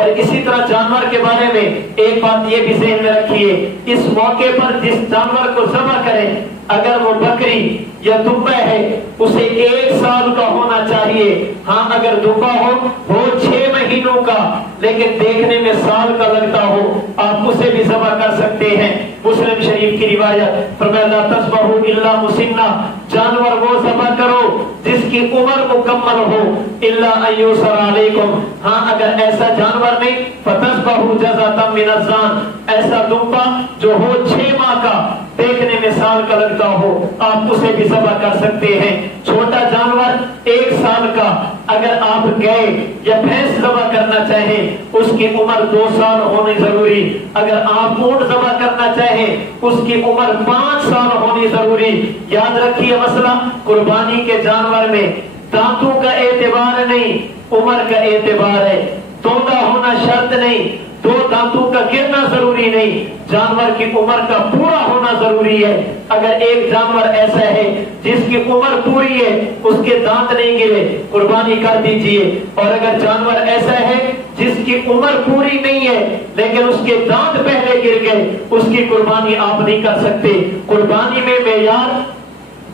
اور اسی طرح جانور کے بارے میں ایک بات یہ بھی ذہن میں رکھیے، اس موقع پر جس جانور کو ذبح کریں، اگر وہ بکری یا دمبا ہے اسے 1 سال کا ہونا چاہیے۔ ہاں اگر دمبا ہو 6 مہینوں کا لیکن دیکھنے میں سال کا لگتا ہو، آپ اسے بھی ذبح کر سکتے ہیں۔ مسلم شریف کی روایت، فرمایا لا تذبحوا الا مسنہ، جانور وہ ذبح کرو جس کی عمر مکمل ہو، الا ان یسر علیکم، ہاں اگر ایسا جانور نہیں فتذبحوا جزۃ من الظان، ایسا دمبا جو ہو 6 ماہ کا دیکھنے میں سال کا لگتا ہو، آپ اسے بھی ذبح کر سکتے ہیں۔ چھوٹا جانور 1 سال کا اگر آپ گئے یا بھینس ذبح کرنا چاہیں اس کی عمر 2 سال ہونی ضروری، اگر آپ اونٹ ذبح کرنا چاہیں اس کی عمر 5 سال ہونی ضروری۔ یاد رکھیے مسئلہ قربانی کے جانور میں دانتوں کا اعتبار نہیں، عمر کا اعتبار ہے۔ توندہ ہونا شرط نہیں، 2 دانتوں کا گرنا ضروری نہیں، جانور کی عمر کا پورا ہونا ضروری ہے۔ اگر ایک جانور ایسا ہے جس کی عمر پوری ہے اس کے دانت نہیں گرے، قربانی کر دیجئے، اور اگر جانور ایسا ہے جس کی عمر پوری نہیں ہے لیکن اس کے دانت پہلے گر گئے، اس کی قربانی آپ نہیں کر سکتے۔ قربانی میں معیار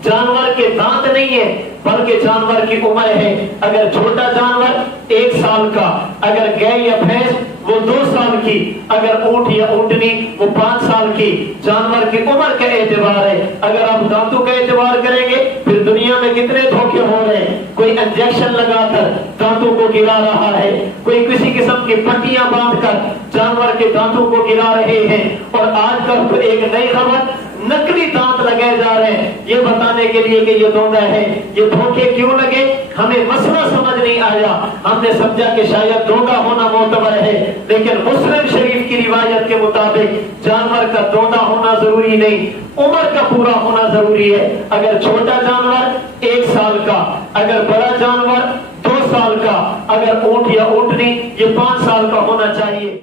جانور کے دانت نہیں ہے بلکہ جانور کی عمر ہے۔ اگر چھوٹا جانور 1 سال کا، اگر گائے یا بھینس وہ 2 سال کی، اگر اونٹ یا اونٹنی وہ 5 سال کی، جانور کی عمر کا اعتبار ہے۔ اگر آپ دانتوں کا اعتبار کریں گے پھر دنیا میں کتنے دھوکے ہو رہے ہیں، کوئی انجیکشن لگا کر دانتوں کو گرا رہا ہے، کوئی کسی قسم کی پٹیاں باندھ کر جانور کے دانتوں کو گرا رہے ہیں، اور آج کل تو ایک نئی خبر نقلی دانت لگائے جا رہے ہیں یہ بتانے کے لیے کہ یہ دوندا ہے۔ یہ دھوکے کیوں لگے؟ ہمیں مسئلہ سمجھ نہیں آیا، ہم نے سمجھا کہ شاید دوندا ہونا معتبر ہے، لیکن مسلم شریف کی روایت کے مطابق جانور کا دوندا ہونا ضروری نہیں، عمر کا پورا ہونا ضروری ہے۔ اگر چھوٹا جانور 1 سال کا، اگر بڑا جانور 2 سال کا، اگر اونٹ یا اونٹنی یہ 5 سال کا ہونا چاہیے۔